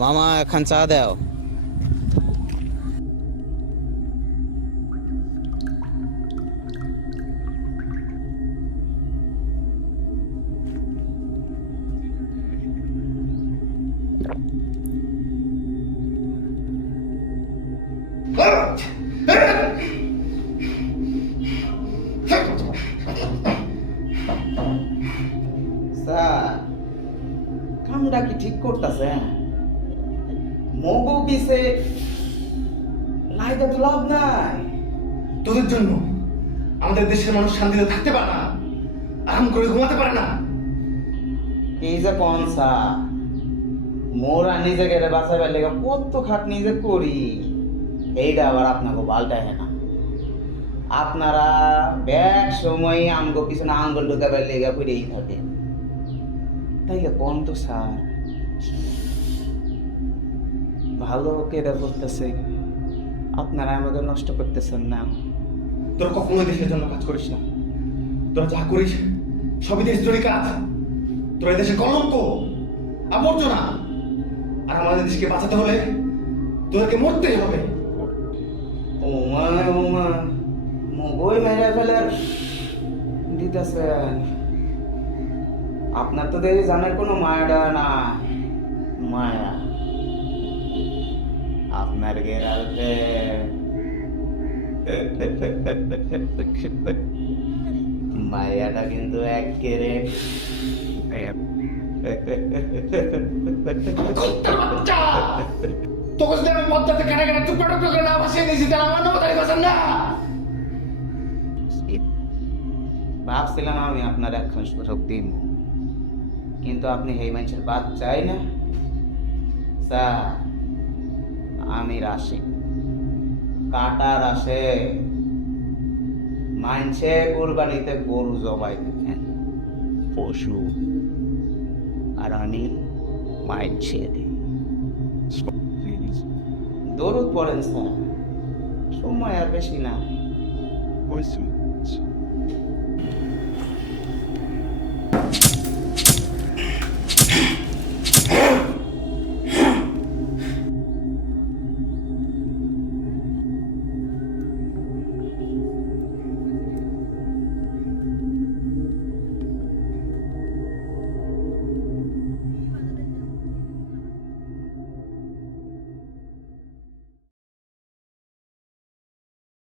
মামা এখন চা দাও। স্যার, কামটা কি ঠিক করতেছে? মগু পিছে লাইটা তো লাভ নাই। তোদের জন্য আমাদের দেশের মানুষ শান্তিতে থাকতে পারে না, আরাম করে ঘুমাতে পারে না। এই যে কোন স্যার, মোরা নিজে গেলে বাঁচাবার লেগে কত খাট নিজে করি, এইটা আবার আপনাকে পাল্টায় না। আপনারা ব্যাগ সময় আমগো পিছনে আঙ্গুল ঢুকাবার লেগে পড়েই থাকেন। তাইলে কোন তো স্যার, ভালো কেডা করতেছে, আপনারা আমাকে নষ্ট করতেছেন না। তোরা কখনোই দেশের জন্য কাজ করিস না। তোরা যা করিস সবই দেশদ্রোহী কাজ। তোরা দেশে কলঙ্ক, আবর্জনা। আর আমাদের দেশকে বাঁচাতে হলে তোদেরকে মরতেই হবে। ওমা ওমা, মগই মেরে ফেলার দিতেছেন। আপনার তো দেখি জানার কোনো মায়া না। মায়া আপনার গেরালতে মায়াটা কিন্তু একেবারে তোকে যদি আমি পদ্মাতে কাটা কাটা টুকরো টুকরো করে না ভাসিয়ে দিয়েছি, তাহলে আমার নাম তাই ভাষণ না। ভাবছিলাম আমি আপনার এখন সুযোগ দিন, কিন্তু আপনি এই মানুষের বাদ চাই না। স্যার, আমি রাশি কাটার আসে মানছে কোরবানিতে গরু জবাই দেখেন পশু, আর আমি মানছে দরুদ পড়েন স্যার, সময় আর বেশি না।